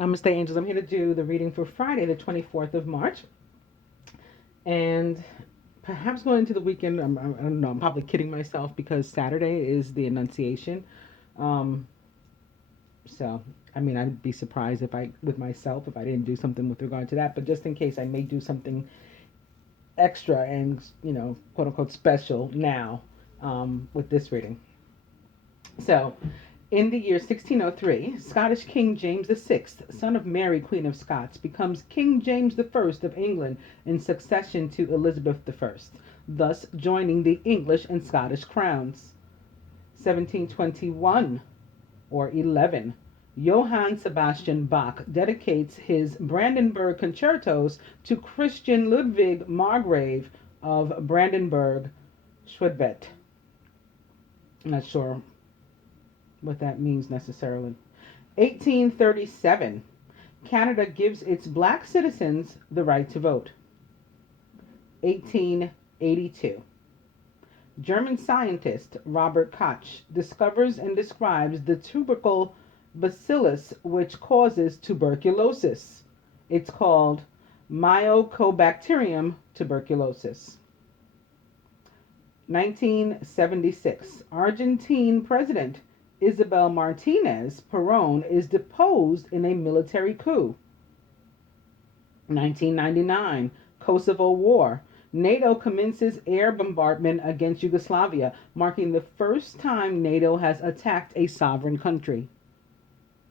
Namaste, angels. I'm here to do the reading for Friday, the 24th of March. And perhaps going into the weekend, I don't know, I'm probably kidding myself because Saturday is the Annunciation. Um, so, I'd be surprised with myself, if I didn't do something with regard to that. But just in case, I may do something extra and, quote unquote special now with this reading. So, in the year 1603, Scottish King James VI, son of Mary, Queen of Scots, becomes King James I of England in succession to Elizabeth I, thus joining the English and Scottish crowns. 1721 or 11, Johann Sebastian Bach dedicates his Brandenburg concertos to Christian Ludwig Margrave of Brandenburg-Schwedbett. I'm not sure what that means necessarily. 1837, Canada gives its black citizens the right to vote. 1882, German scientist Robert Koch discovers and describes the tubercle bacillus which causes tuberculosis. It's called Mycobacterium tuberculosis. 1976, Argentine President Isabel Martinez Perón is deposed in a military coup. 1999, Kosovo War. NATO commences air bombardment against Yugoslavia, marking the first time NATO has attacked a sovereign country.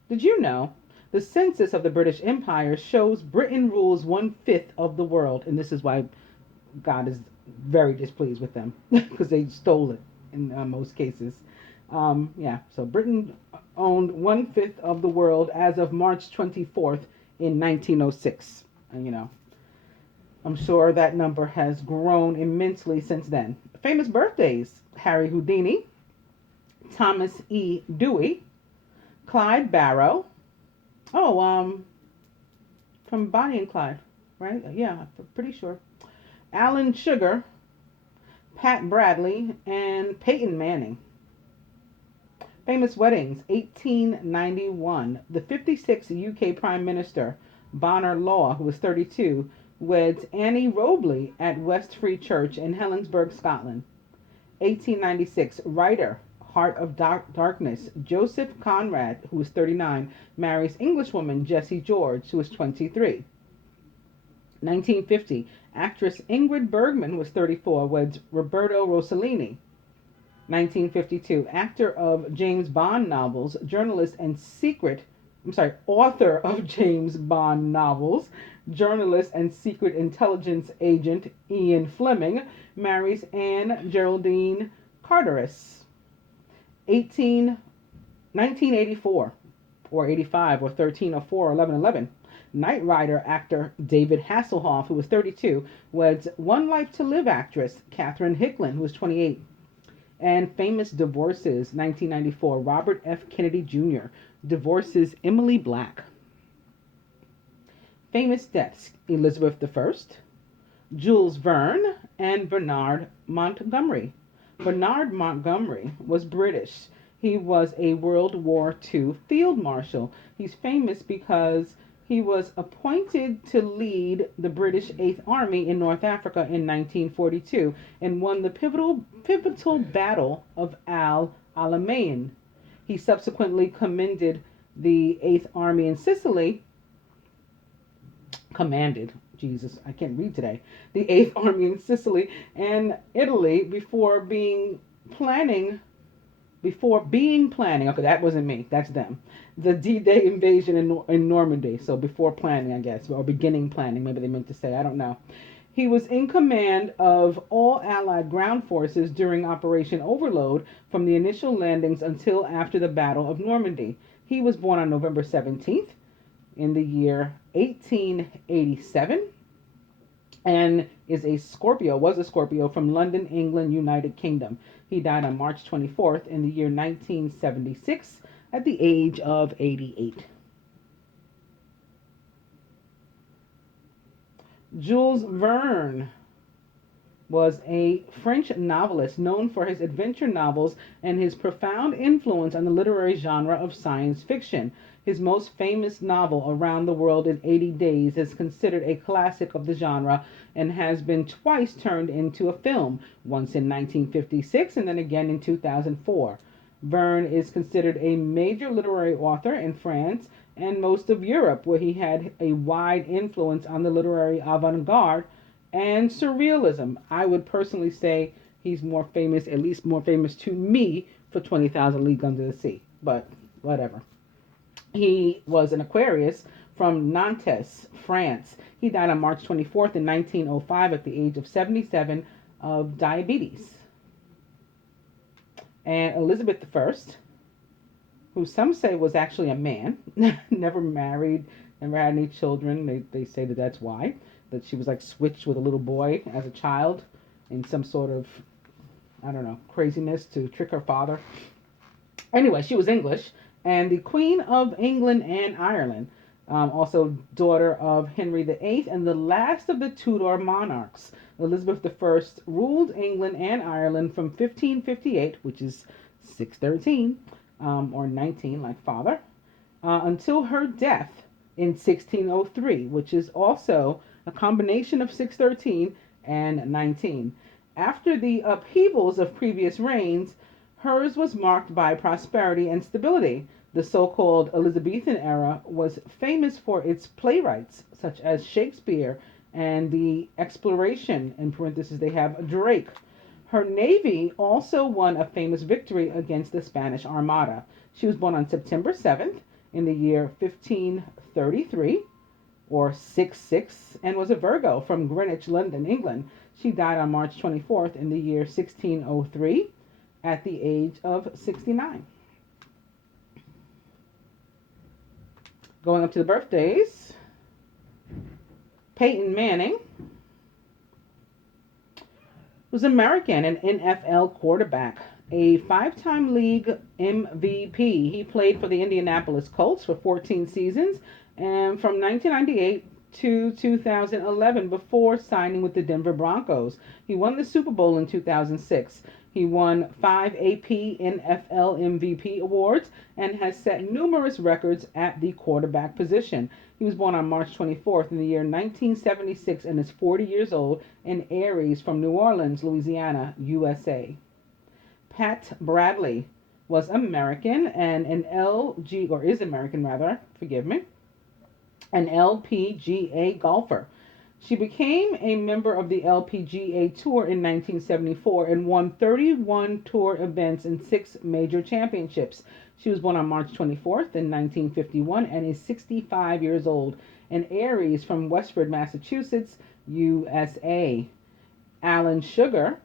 Did you know the census of the British Empire shows Britain rules 1/5 of the world, and this is why God is very displeased with them because they stole it in most cases. So Britain owned 1/5 of the world as of March 24th in 1906. And, I'm sure that number has grown immensely since then. Famous birthdays: Harry Houdini, Thomas E. Dewey, Clyde Barrow. From Bonnie and Clyde, right? Yeah, I'm pretty sure. Alan Sugar, Pat Bradley, and Peyton Manning. Famous weddings: 1891, the 56th UK Prime Minister, Bonar Law, who was 32, weds Annie Robley at West Free Church in Helensburgh, Scotland. 1896, writer, Heart of Darkness, Joseph Conrad, who was 39, marries Englishwoman Jessie George, who was 23. 1950, actress Ingrid Bergman, who was 34, weds Roberto Rossellini. 1952, actor of James Bond novels, author of James Bond novels, journalist and secret intelligence agent Ian Fleming marries Anne Geraldine Carteris. 1984 or 85 or 13 or 4 or 11. Knight Rider actor David Hasselhoff, who was 32, weds One Life to Live actress Catherine Hicklin, who was 28. And famous divorces: 1994, Robert F. Kennedy Jr. divorces Emily Black. Famous deaths: Elizabeth I, Jules Verne, and Bernard Montgomery. Bernard Montgomery was British. He was a World War II field marshal. He's famous because he was appointed to lead the British Eighth Army in North Africa in 1942 and won the pivotal Battle of Al Alamein. He subsequently commanded the Eighth Army in Sicily. The Eighth Army in Sicily and Italy before being planning. Okay, that wasn't me. That's them. The D-Day invasion in Normandy. So before planning, I guess, or beginning planning. Maybe they meant to say. I don't know. He was in command of all Allied ground forces during Operation Overlord from the initial landings until after the Battle of Normandy. He was born on November 17th in the year 1887 and was a Scorpio from London, England, United Kingdom. He died on March 24th in the year 1976 at the age of 88. Jules Verne was a French novelist known for his adventure novels and his profound influence on the literary genre of science fiction. His most famous novel, Around the World in 80 Days, is considered a classic of the genre and has been twice turned into a film, once in 1956 and then again in 2004. Verne is considered a major literary author in France and most of Europe, where he had a wide influence on the literary avant garde and surrealism. I would personally say he's more famous, at least more famous to me, for 20,000 Leagues Under the Sea, but whatever. He was an Aquarius from Nantes, France. He died on March 24th in 1905 at the age of 77 of diabetes. And Elizabeth I, who some say was actually a man, never married, never had any children. They say that that's why, that she was like switched with a little boy as a child in some sort of, I don't know, craziness to trick her father. Anyway, she was English, and the Queen of England and Ireland, also daughter of Henry VIII and the last of the Tudor monarchs. Elizabeth I ruled England and Ireland from 1558, which is 613, or 19 like father, until her death in 1603, which is also a combination of 613 and 19. After the upheavals of previous reigns, hers was marked by prosperity and stability. The so-called Elizabethan era was famous for its playwrights, such as Shakespeare and the exploration, in parentheses they have Drake. Her navy also won a famous victory against the Spanish Armada. She was born on September 7th in the year 1533, or 66, and was a Virgo from Greenwich, London, England. She died on March 24th in the year 1603 at the age of 69. Going up to the birthdays, Peyton Manning was American, an NFL quarterback, a five-time league MVP. He played for the Indianapolis Colts for 14 seasons and from 1998 to 2011 before signing with the Denver Broncos. He won the Super Bowl in 2006. He won 5 AP NFL MVP awards and has set numerous records at the quarterback position. He was born on March 24th in the year 1976 and is 40 years old in Aries from New Orleans, Louisiana, USA. Pat Bradley was American and an LG, or is American rather, forgive me, an LPGA golfer. She became a member of the LPGA Tour in 1974 and won 31 tour events and 6 major championships. She was born on March 24th in 1951 and is 65 years old, an Aries from Westford, Massachusetts, USA. Alan Sugar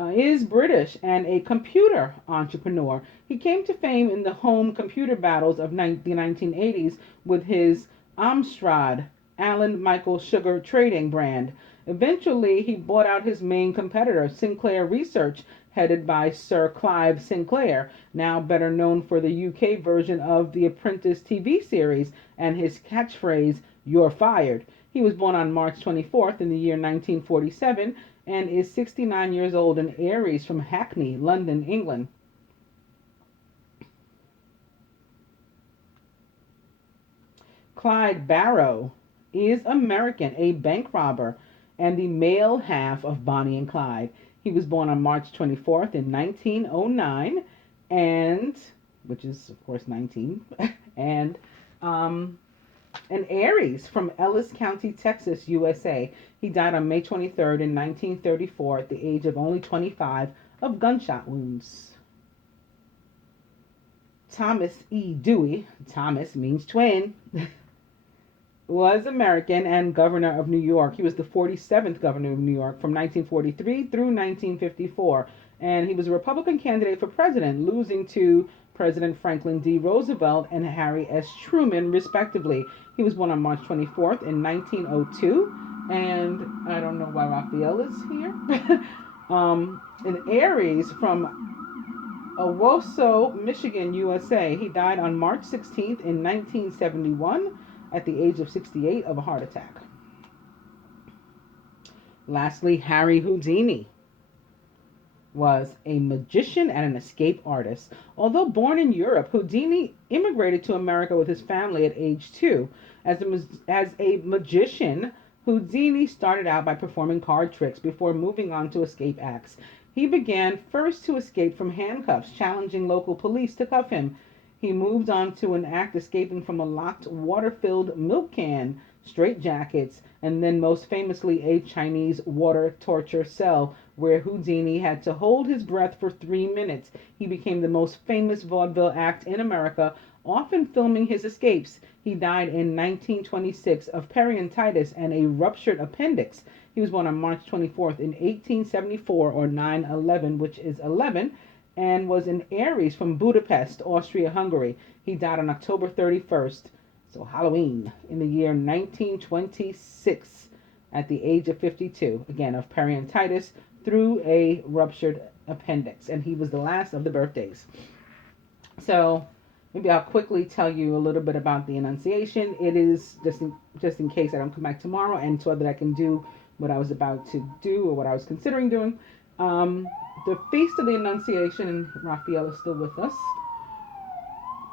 is British and a computer entrepreneur. He came to fame in the home computer battles of the 1980s with his Amstrad Alan Michael Sugar trading brand. Eventually, he bought out his main competitor, Sinclair Research, headed by Sir Clive Sinclair, now better known for the UK version of The Apprentice TV series and his catchphrase, "You're fired." He was born on March 24th in the year 1947 and is 69 years old and Aries from Hackney, London, England. Clyde Barrow is American, a bank robber, and the male half of Bonnie and Clyde. He was born on March 24th in 1909, and, which is of course 19, and an Aries from Ellis County, Texas, USA. He died on May 23rd in 1934 at the age of only 25 of gunshot wounds. Thomas E. Dewey, Thomas means twin, was American and governor of New York. He was the 47th governor of New York from 1943 through 1954. And he was a Republican candidate for president, losing to President Franklin D. Roosevelt and Harry S. Truman, respectively. He was born on March 24th in 1902. And I don't know why Raphael is here. An Aries from Owosso, Michigan, USA. He died on March 16th in 1971 at the age of 68 of a heart attack. Lastly, Harry Houdini. was a magician and an escape artist. Although born in Europe, Houdini immigrated to America with his family at age 2. As a magician, Houdini started out by performing card tricks before moving on to escape acts. He began first to escape from handcuffs, challenging local police to cuff him. He moved on to an act escaping from a locked water-filled milk can, straitjackets, and then most famously a Chinese water torture cell where Houdini had to hold his breath for 3 minutes. He became the most famous vaudeville act in America, often filming his escapes. He died in 1926 of peritonitis and a ruptured appendix. He was born on March 24th in 1874, or 9/11, which is 11, and was an Aries from Budapest, Austria-Hungary. He died on October 31st, so Halloween, in the year 1926 at the age of 52, again of peritonitis through a ruptured appendix, and he was the last of the birthdays. So maybe I'll quickly tell you a little bit about the Annunciation. It is just in case I don't come back tomorrow, and so that I can do what I was about to do or what I was considering doing. The Feast of the Annunciation, and Raphael is still with us,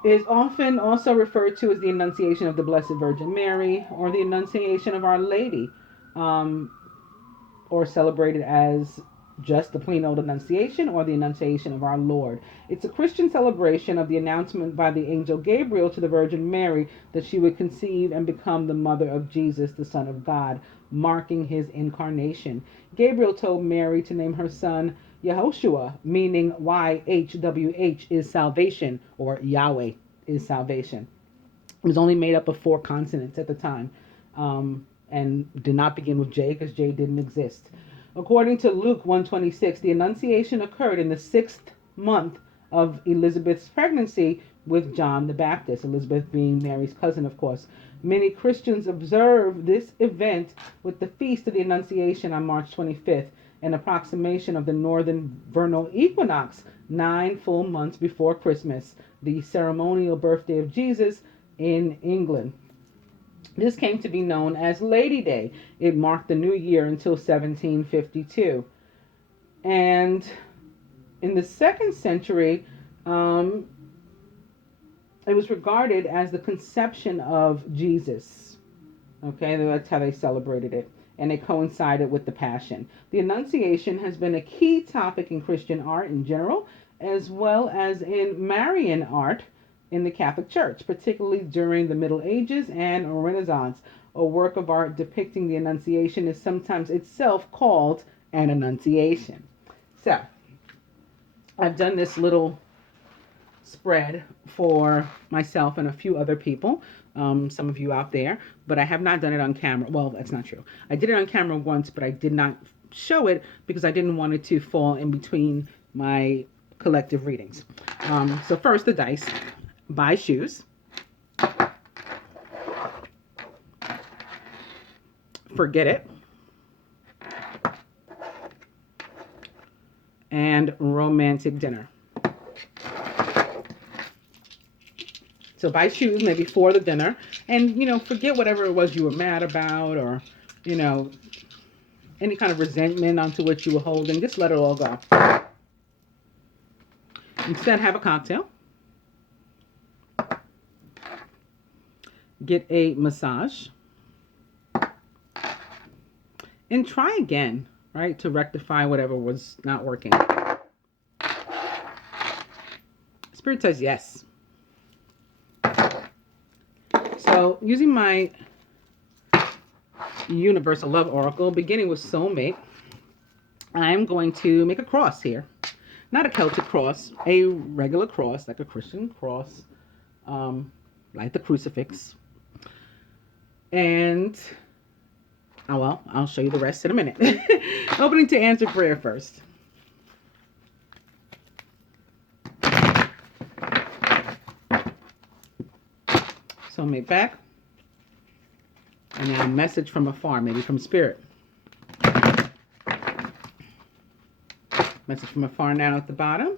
is often also referred to as the Annunciation of the Blessed Virgin Mary or the Annunciation of Our Lady, or celebrated as just the plain old Annunciation or the Annunciation of our Lord. It's a Christian celebration of the announcement by the angel Gabriel to the Virgin Mary that she would conceive and become the mother of Jesus, the Son of God, marking his incarnation. Gabriel told Mary to name her son Yehoshua, meaning YHWH is salvation, or Yahweh is salvation. It was only made up of 4 consonants at the time, and did not begin with J because J didn't exist. According to Luke 1:26, the Annunciation occurred in the 6th month of Elizabeth's pregnancy with John the Baptist, Elizabeth being Mary's cousin, of course. Many Christians observe this event with the Feast of the Annunciation on March 25th, an approximation of the northern vernal equinox, 9 full months before Christmas, the ceremonial birthday of Jesus in England. This came to be known as Lady Day. It marked the new year until 1752. And in the 2nd century, it was regarded as the conception of Jesus. Okay, that's how they celebrated it. And it coincided with the Passion. The Annunciation has been a key topic in Christian art in general, as well as in Marian art in the Catholic Church, particularly during the Middle Ages and Renaissance. A work of art depicting the Annunciation is sometimes itself called an Annunciation. So, I've done this little spread for myself and a few other people, some of you out there, but I have not done it on camera. Well, that's not true. I did it on camera once, but I did not show it because I didn't want it to fall in between my collective readings. So first, the dice. Buy shoes. Forget it. And romantic dinner. So buy shoes maybe for the dinner, and, forget whatever it was you were mad about, or, any kind of resentment onto what you were holding. Just let it all go. Instead, have a cocktail. Get a massage. And try again, right, to rectify whatever was not working. Spirit says yes. So, using my Universal Love Oracle, beginning with Soulmate, I'm going to make a cross here. Not a Celtic cross, a regular cross, like a Christian cross, like the crucifix. And, I'll show you the rest in a minute. Opening to answer prayer first. Soulmate back. And now a message from afar, maybe from Spirit. Message from afar now at the bottom.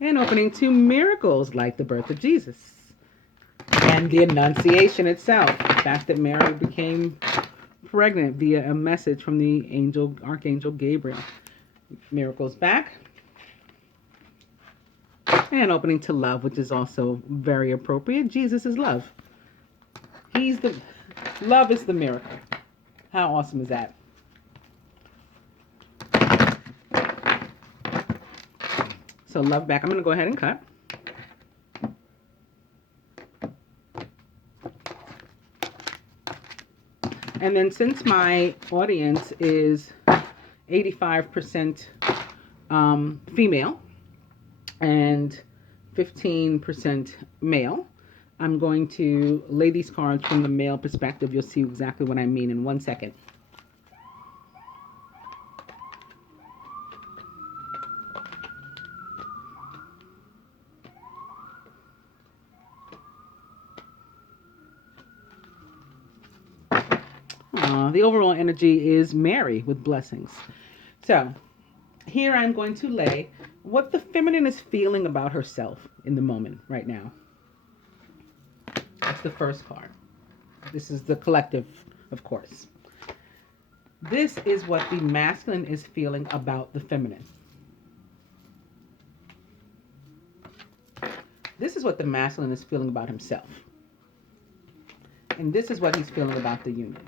And opening to miracles like the birth of Jesus. And the Annunciation itself. The fact that Mary became pregnant via a message from the Archangel Gabriel. Miracles back. And opening to love, which is also very appropriate. Jesus is love. Love is the miracle. How awesome is that? So love back. I'm going to go ahead and cut. And then since my audience is 85% female and 15% male, I'm going to lay these cards from the male perspective. You'll see exactly what I mean in 1 second. The overall energy is Mary with blessings. So here I'm going to lay what the feminine is feeling about herself in the moment right now. That's the first card. This is the collective, of course. This is what the masculine is feeling about the feminine. This is what the masculine is feeling about himself. And this is what he's feeling about the union.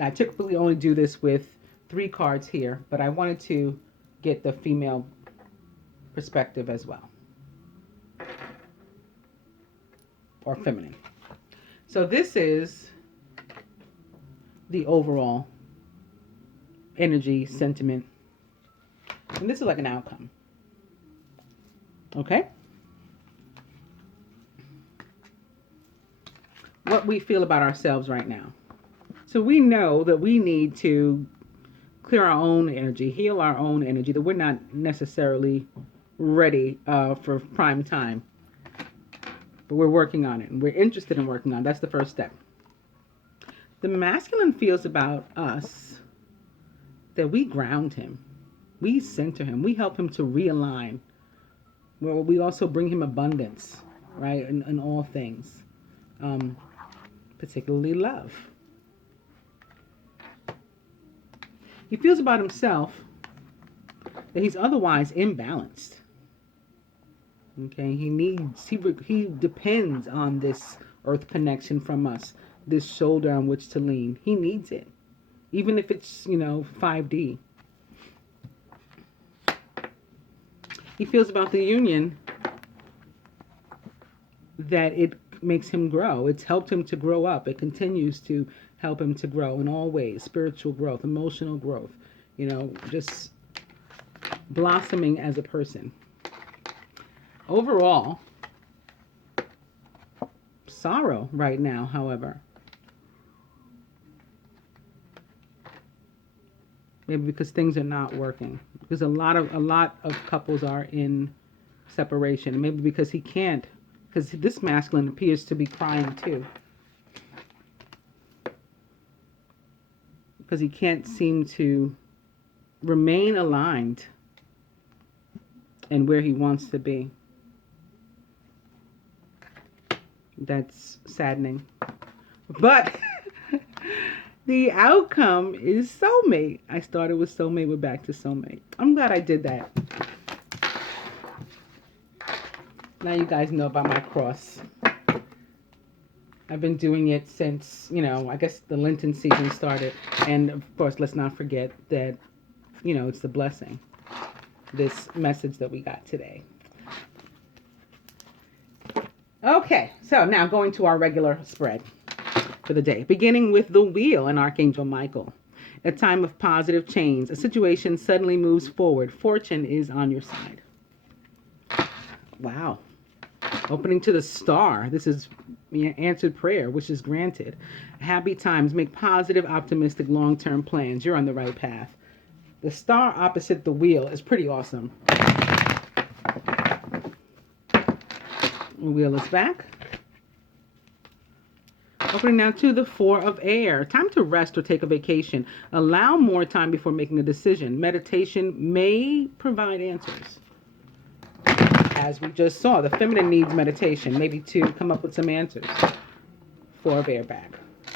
I typically only do this with 3 cards here, but I wanted to get the female perspective as well. Or feminine. So this is the overall energy, sentiment. And this is like an outcome. Okay? What we feel about ourselves right now. So we know that we need to clear our own energy, heal our own energy, that we're not necessarily ready for prime time. But we're working on it, and we're interested in working on it. That's the first step. The masculine feels about us that we ground him. We center him. We help him to realign. Well, we also bring him abundance, right, in all things, particularly love. He feels about himself that he's otherwise imbalanced. Okay, he depends on this earth connection from us, this shoulder on which to lean. He needs it, even if it's, 5D. He feels about the union that it makes him grow. It's helped him to grow up. It continues to help him to grow in all ways. Spiritual growth, emotional growth, just blossoming as a person. Overall, sorrow right now, however. Maybe because things are not working. Because a lot of couples are in separation. Maybe because he can't, because this masculine appears to be crying too. Because he can't seem to remain aligned and where he wants to be. That's saddening. But the outcome is soulmate. I started with soulmate, we're back to soulmate. I'm glad I did that. Now you guys know about my cross. I've been doing it since, I guess the Lenten season started. And of course, let's not forget that, it's the blessing. This message that we got today. Okay, so now going to our regular spread for the day. Beginning with the wheel and Archangel Michael. A time of positive change. A situation suddenly moves forward. Fortune is on your side. Wow. Opening to the star. This is answered prayer, which is granted. Happy times. Make positive, optimistic, long-term plans. You're on the right path. The star opposite the wheel is pretty awesome. The wheel is back. Opening now to the 4 of air. Time to rest or take a vacation. Allow more time before making a decision. Meditation may provide answers. As we just saw, the feminine needs meditation, maybe to come up with some answers. 4 of air back.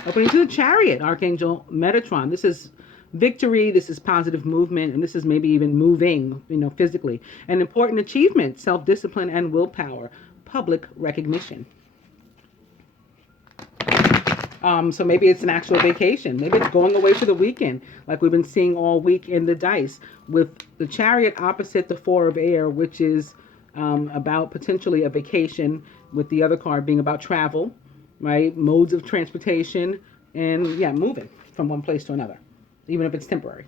Opening to the Chariot, Archangel Metatron. This is victory, this is positive movement, and this is maybe even moving, physically. An important achievement, self-discipline and willpower, public recognition. So maybe it's an actual vacation. Maybe it's going away for the weekend, like we've been seeing all week in the dice, with the Chariot opposite the Four of Air, which is about potentially a vacation, with the other card being about travel, right? Modes of transportation, and yeah, moving from one place to another, even if it's temporary.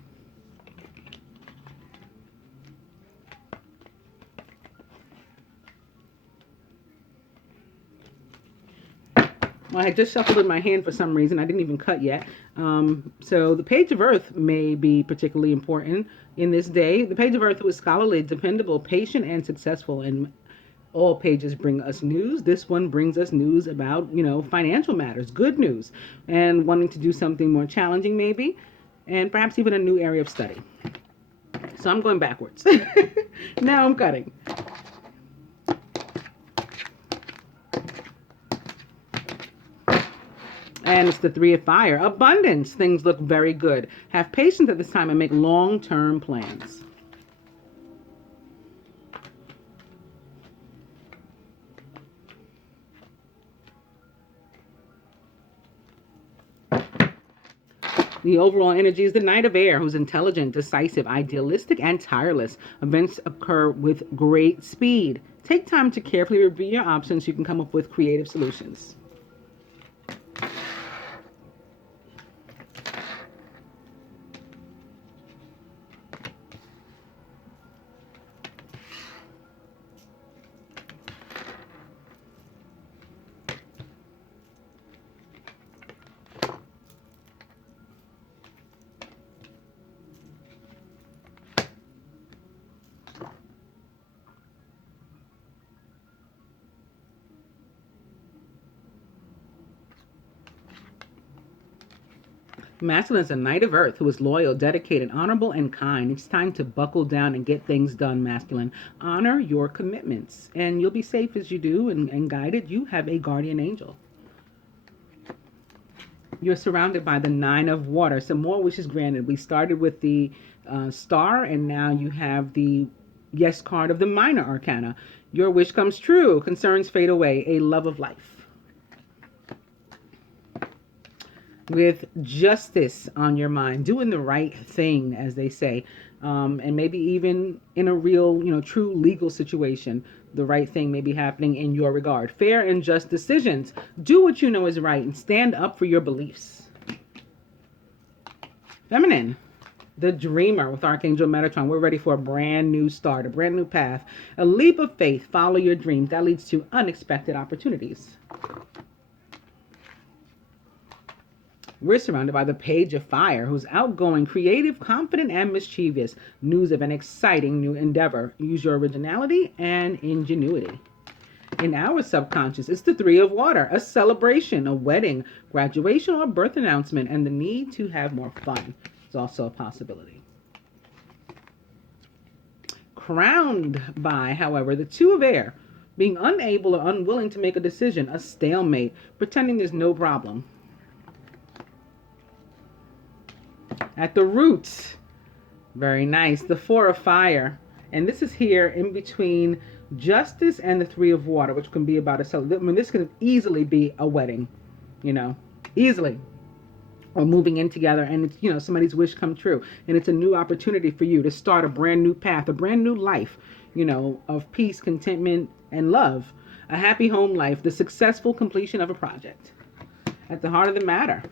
Well, I had just shuffled in my hand for some reason. I didn't even cut yet. So the Page of Earth may be particularly important in this day. The Page of Earth was scholarly, dependable, patient, and successful. And all pages bring us news. This one brings us news about, financial matters, good news, and wanting to do something more challenging maybe, and perhaps even a new area of study. So I'm going backwards. Now I'm cutting. And it's the Three of Fire. Abundance. Things look very good. Have patience at this time and make long-term plans. The overall energy is the Knight of Air, who's intelligent, decisive, idealistic, and tireless. Events occur with great speed. Take time to carefully review your options so you can come up with creative solutions. Masculine is a Knight of Earth who is loyal, dedicated, honorable, and kind. It's time to buckle down and get things done, masculine. Honor your commitments, and you'll be safe as you do and guided. You have a guardian angel. You're surrounded by the Nine of Water. Some more wishes granted. We started with the Star, and now you have the Yes card of the Minor Arcana. Your wish comes true. Concerns fade away. A love of life. With justice on your mind, doing the right thing, as they say, and maybe even in a real, true legal situation, the right thing may be happening in your regard. Fair and just decisions. Do what you know is right and stand up for your beliefs. Feminine, the Dreamer with Archangel Metatron. We're ready for a brand new start, a brand new path, a leap of faith. Follow your dreams. That leads to unexpected opportunities. We're surrounded by the Page of Fire, who's outgoing, creative, confident, and mischievous. News of an exciting new endeavor. Use your originality and ingenuity. In our subconscious, it's the Three of Water, a celebration, a wedding, graduation, or birth announcement, and the need to have more fun is also a possibility. Crowned by, however, the Two of Air, being unable or unwilling to make a decision, a stalemate, pretending there's no problem. At the roots, very nice, the Four of Fire. And this is here in between Justice and the Three of Water, which can be about this can easily be a wedding, easily. Or moving in together, and it's, somebody's wish come true. And it's a new opportunity for you to start a brand new path, a brand new life, of peace, contentment, and love. A happy home life, the successful completion of a project. At the heart of the matter,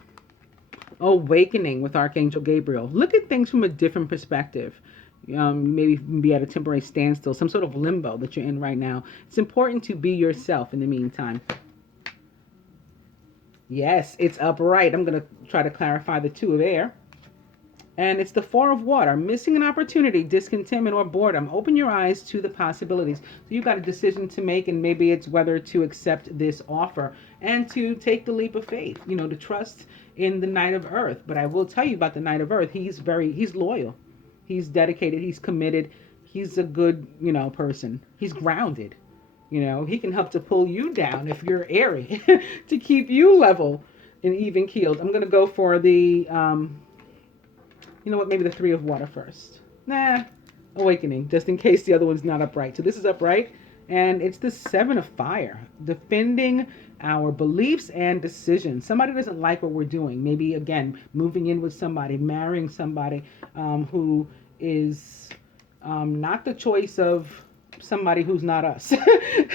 awakening with Archangel Gabriel. Look at things from a different perspective. Maybe be at a temporary standstill, some sort of limbo that you're in right now. It's important to be yourself in the meantime. Yes, it's upright. I'm going to try to clarify the Two of Air. And it's the Four of Water. Missing an opportunity, discontentment, or boredom. Open your eyes to the possibilities. So you've got a decision to make, and maybe it's whether to accept this offer and to take the leap of faith, to trust in the Knight of Earth. But I will tell you about the Knight of Earth. He's loyal. He's dedicated. He's committed. He's a good, person. He's grounded. He can help to pull you down if you're airy to keep you level. and even keeled. I'm going to go for the, you know what, maybe the Three of Water first. Nah, Awakening, just in case the other one's not upright. So this is upright, and it's the Seven of Fire, defending our beliefs and decisions. Somebody doesn't like what we're doing. Maybe, again, moving in with somebody, marrying somebody who is not the choice of somebody who's not us.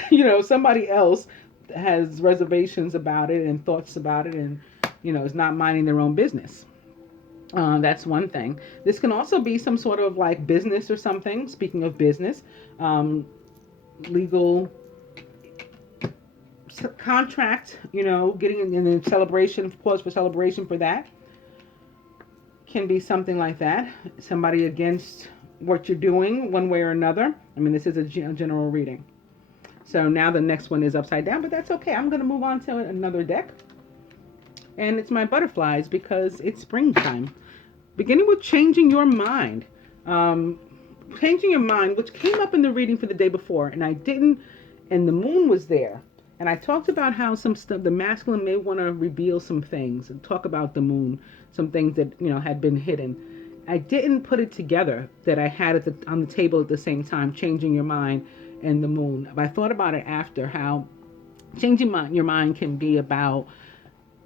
You know, somebody else has reservations about it and thoughts about it, and, you know, is not minding their own business. That's one thing. This can also be some sort of like business or something. Speaking of business, legal contract, you know, getting in the celebration, pause for celebration for that. Can be something like that. Somebody against what you're doing one way or another. I mean, this is a general reading. So now the next one is upside down, but that's okay. I'm going to move on to another deck. And it's my butterflies because it's springtime. Beginning with changing your mind. Changing your mind, which came up in the reading for the day before, and I didn't, and the moon was there. And I talked about how some stuff, the masculine may want to reveal some things and talk about the moon, some things that, you know, had been hidden. I didn't put it together that I had it on the table at the same time, changing your mind and the moon. But I thought about it after, how changing your mind can be about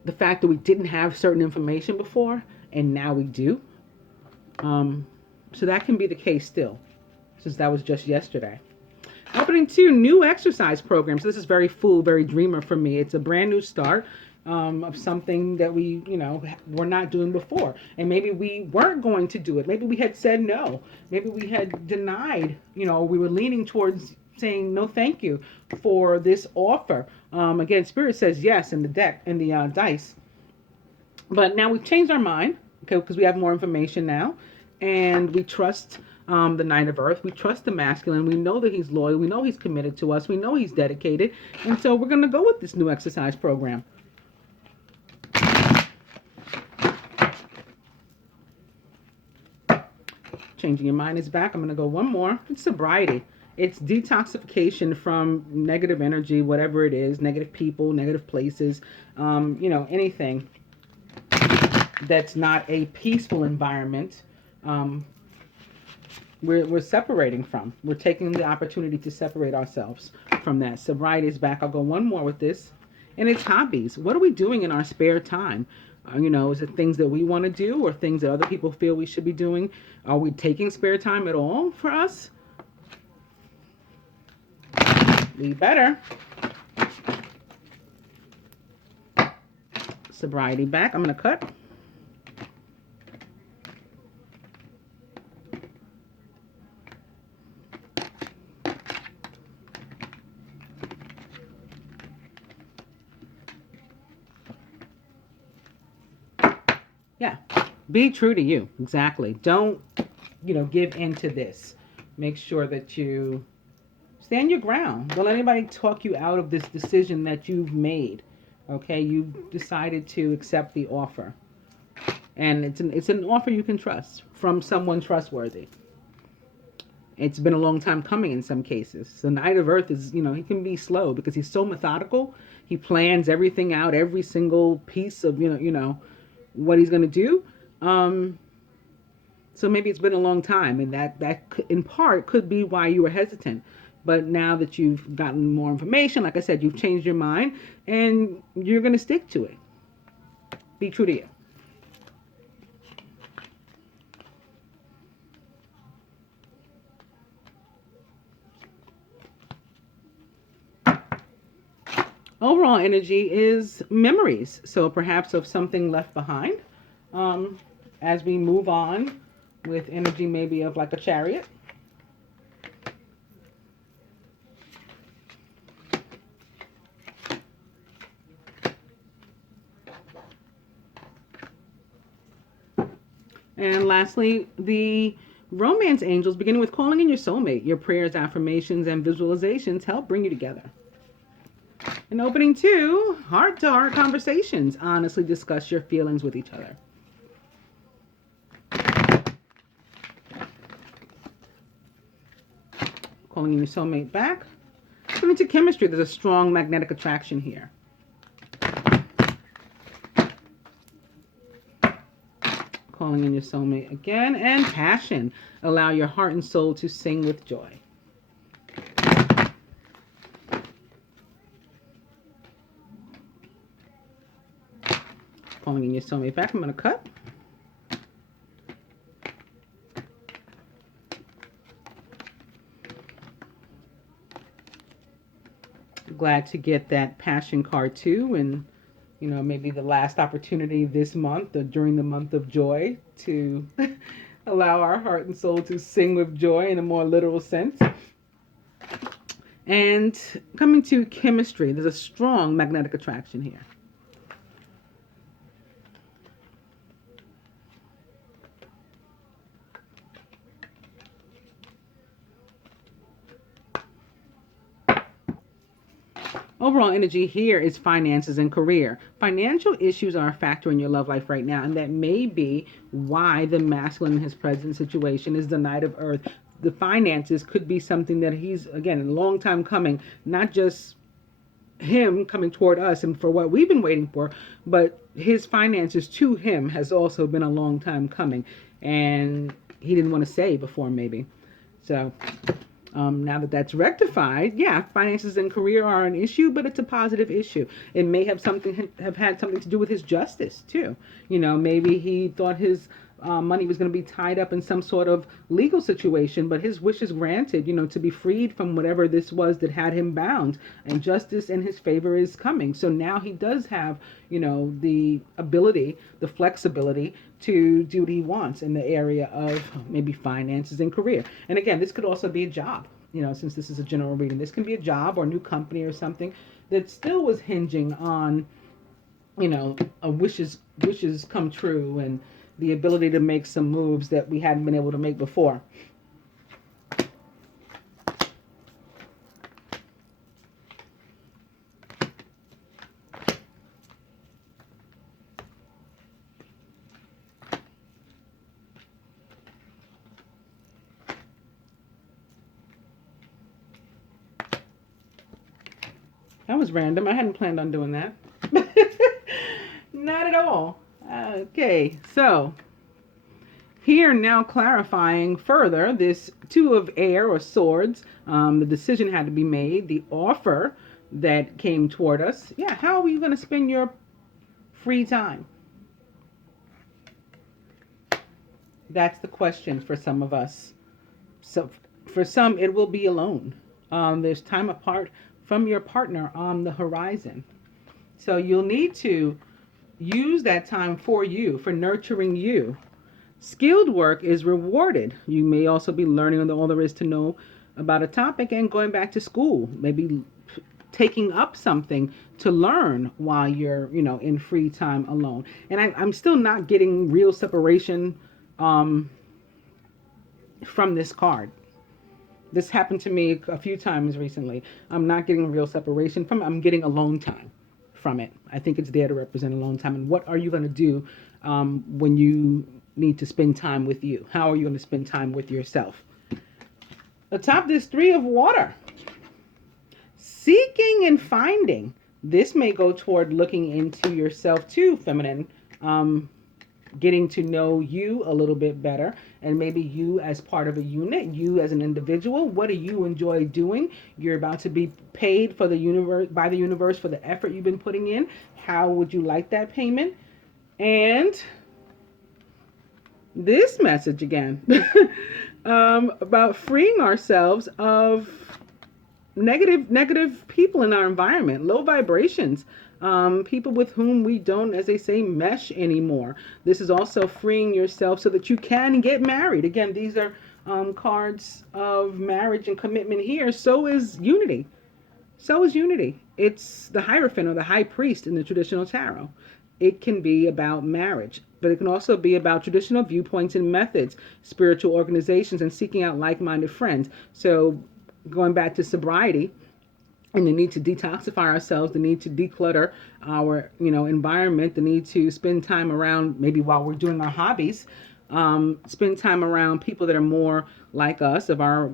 the fact that we didn't have certain information before, and now we do. So that can be the case still, since that was just yesterday. Opening 2, new exercise programs. This is very full, very dreamer for me. It's a brand new start of something that we, you know, were not doing before. And maybe we weren't going to do it. Maybe we had said no. Maybe we had denied, you know, we were leaning towards saying no thank you for this offer. Again, Spirit says yes in the deck, in the dice. But now we've changed our mind, okay, because we have more information now. And we trust the Knight of Earth. We trust the masculine. We know that he's loyal. We know he's committed to us. We know he's dedicated. And so we're going to go with this new exercise program. Changing your mind is back. I'm going to go one more. It's sobriety. It's detoxification from negative energy, whatever it is, negative people, negative places, you know, anything that's not a peaceful environment. We're separating from. We're taking the opportunity to separate ourselves from that. Sobriety is back. I'll go one more with this. And it's hobbies. What are we doing in our spare time? You know, is it things that we want to do or things that other people feel we should be doing? Are we taking spare time at all for us? We better. Sobriety back. I'm going to cut. Yeah, be true to you. Exactly. Don't, you know, give in to this. Make sure that you stand your ground. Don't let anybody talk you out of this decision that you've made. Okay, you've decided to accept the offer, and it's an offer you can trust from someone trustworthy. It's been a long time coming in some cases. The Knight of Earth is, you know, he can be slow because he's so methodical. He plans everything out, every single piece of, you know, what he's going to do. So maybe it's been a long time, and that in part could be why you were hesitant. But now that you've gotten more information, like I said, you've changed your mind, and you're going to stick to it. Be true to you. Overall energy is memories. So perhaps of something left behind. As we move on with energy maybe of like a chariot. And lastly, the romance angels, beginning with calling in your soulmate. Your prayers, affirmations, and visualizations help bring you together. And opening 2, heart-to-heart conversations. Honestly discuss your feelings with each other. Calling in your soulmate back. Coming to chemistry, there's a strong magnetic attraction here. Calling in your soulmate again. And passion. Allow your heart and soul to sing with joy. Calling in your soulmate back. I'm going to cut. Glad to get that passion card too, and maybe the last opportunity this month or during the month of joy to allow our heart and soul to sing with joy in a more literal sense. And coming to chemistry, there's a strong magnetic attraction here. Overall energy here is finances and career. Financial issues are a factor in your love life right now, and that may be why the masculine in his present situation is the Knight of Earth. The finances could be something that he's, again, a long time coming, not just him coming toward us and for what we've been waiting for, but his finances to him has also been a long time coming, and he didn't want to say before maybe. So now that that's rectified, yeah, finances and career are an issue, but it's a positive issue. It may have had something to do with his justice too. Maybe he thought his money was going to be tied up in some sort of legal situation, but his wish is granted, to be freed from whatever this was that had him bound, and justice in his favor is coming. So now he does have, the ability, the flexibility to do what he wants in the area of maybe finances and career. And again, this could also be a job, since this is a general reading. This can be a job or a new company or something that still was hinging on, a wishes come true and the ability to make some moves that we hadn't been able to make before. That was random. I hadn't planned on doing that. Not at all. Okay, so here now clarifying further this Two of Air or Swords. The decision had to be made. The offer that came toward us. Yeah, how are you going to spend your free time? That's the question for some of us. So for some, it will be alone. There's time apart from your partner on the horizon. So you'll need to use that time for you, for nurturing you. Skilled work is rewarded. You may also be learning all there is to know about a topic and going back to school, maybe taking up something to learn while you're, in free time alone. And I'm still not getting real separation from this card. This happened to me a few times recently. I'm not getting real separation from it. I'm getting alone time from it. I think it's there to represent alone time. And what are you going to do when you need to spend time with you? How are you going to spend time with yourself? Atop this Three of Water. Seeking and finding. This may go toward looking into yourself too, feminine. Getting to know you a little bit better, and maybe you as part of a unit, you as an individual. What do you enjoy doing? You're about to be paid for the universe, by the universe, for the effort you've been putting in. How would you like that payment? And this message again about freeing ourselves of negative people in our environment, low vibrations. People with whom we don't, as they say, mesh anymore. This is also freeing yourself so that you can get married. Again, these are cards of marriage and commitment here. So is unity. It's the Hierophant or the High Priest in the traditional tarot. It can be about marriage, but it can also be about traditional viewpoints and methods, spiritual organizations, and seeking out like-minded friends. So going back to sobriety, and the need to detoxify ourselves, the need to declutter our, environment, the need to spend time around, maybe while we're doing our hobbies, spend time around people that are more like us, of our,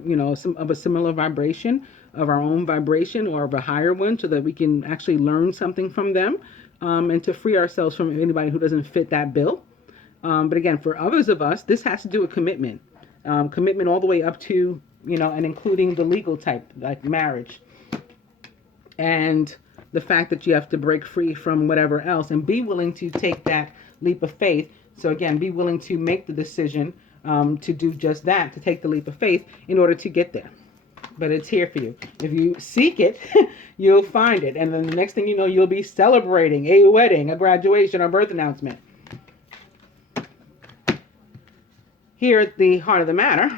of a similar vibration, of our own vibration or of a higher one, so that we can actually learn something from them, and to free ourselves from anybody who doesn't fit that bill. But again, for others of us, this has to do with commitment. Commitment all the way up to, and including the legal type, like marriage. And the fact that you have to break free from whatever else and be willing to take that leap of faith. So again, be willing to make the decision to do just that, to take the leap of faith in order to get there. But it's here for you. If you seek it, you'll find it. And then the next thing you know, you'll be celebrating a wedding, a graduation, or birth announcement. Here at the heart of the matter,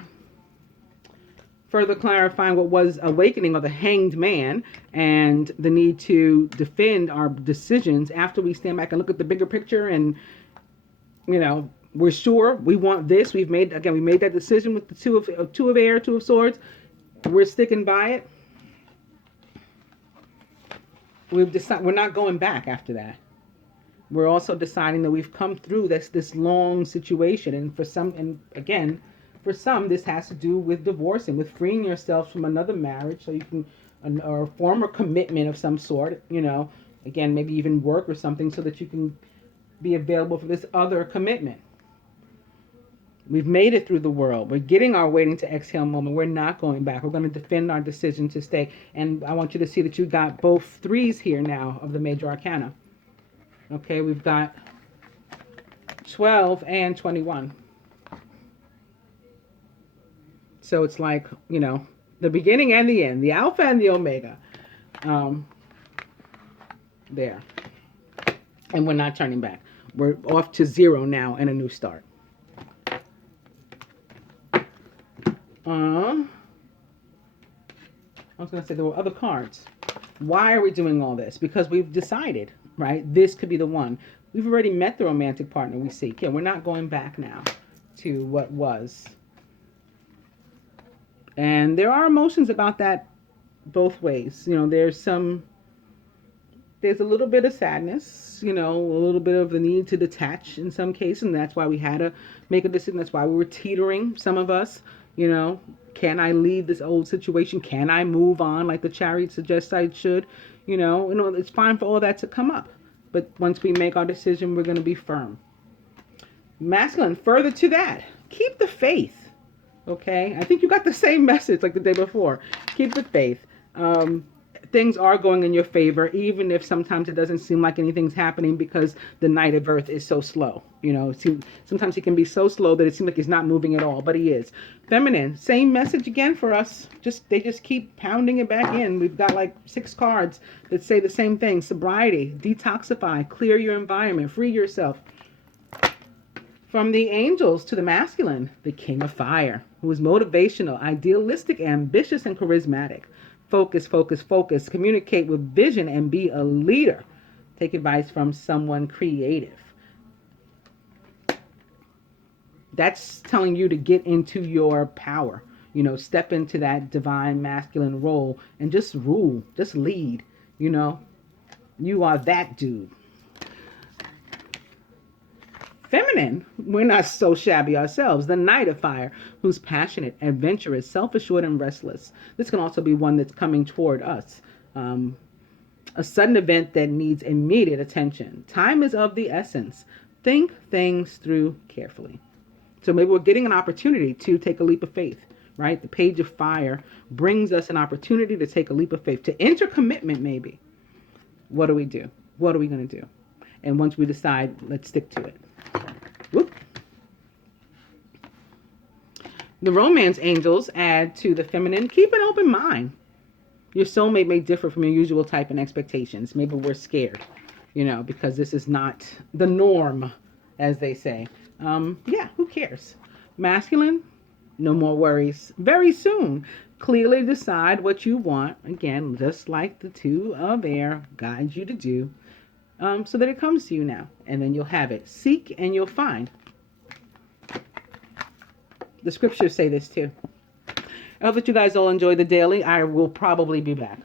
further clarifying what was awakening of the hanged man and the need to defend our decisions after we stand back and look at the bigger picture and, we're sure we want this. We made that decision with the two of air, two of swords. We're sticking by it. We've decided we're not going back after that. We're also deciding that we've come through this long situation, and for some, this has to do with divorcing, with freeing yourself from another marriage, so you can, or a former commitment of some sort. Again, maybe even work or something, so that you can be available for this other commitment. We've made it through the world. We're getting our waiting to exhale moment. We're not going back. We're going to defend our decision to stay. And I want you to see that you got both threes here now of the major arcana. Okay, we've got 12 and 21. So it's like, the beginning and the end, the alpha and the omega. There. And we're not turning back. We're off to zero now and a new start. I was going to say there were other cards. Why are we doing all this? Because we've decided, right? This could be the one. We've already met the romantic partner we seek. Yeah, we're not going back now to what was. And there are emotions about that both ways. There's a little bit of sadness, a little bit of the need to detach in some cases. And that's why we had to make a decision. That's why we were teetering, some of us. Can I leave this old situation? Can I move on like the Chariot suggests I should? It's fine for all that to come up. But once we make our decision, we're going to be firm. Masculine, further to that, keep the faith. Okay? I think you got the same message like the day before. Keep the faith. Things are going in your favor, even if sometimes it doesn't seem like anything's happening because the Knight of Earth is so slow. Sometimes he can be so slow that it seems like he's not moving at all, but he is. Feminine, same message again for us. They just keep pounding it back in. We've got like 6 cards that say the same thing. Sobriety, detoxify, clear your environment, free yourself. From the angels to the masculine, the King of Fire, who is motivational, idealistic, ambitious, and charismatic. Focus, focus, focus. Communicate with vision and be a leader. Take advice from someone creative. That's telling you to get into your power. Step into that divine masculine role and just rule, just lead. You are that dude. Feminine, we're not so shabby ourselves. The Knight of Fire, who's passionate, adventurous, self-assured, and restless. This can also be one that's coming toward us. A sudden event that needs immediate attention. Time is of the essence. Think things through carefully. So maybe we're getting an opportunity to take a leap of faith, right? The Page of Fire brings us an opportunity to take a leap of faith, to enter commitment maybe. What do we do? What are we going to do? And once we decide, let's stick to it. Whoop. The romance angels add to the feminine, keep an open mind. Your soulmate may differ from your usual type and expectations. Maybe we're scared, because this is not the norm, as they say. Who cares? Masculine, no more worries. Very soon, clearly decide what you want. Again, just like the Two of Air guides you to do. So that it comes to you now, and then you'll have it. Seek and you'll find. The scriptures say this too. I hope that you guys all enjoy the daily. I will probably be back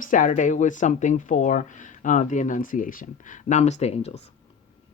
Saturday with something for the Annunciation. Namaste, angels.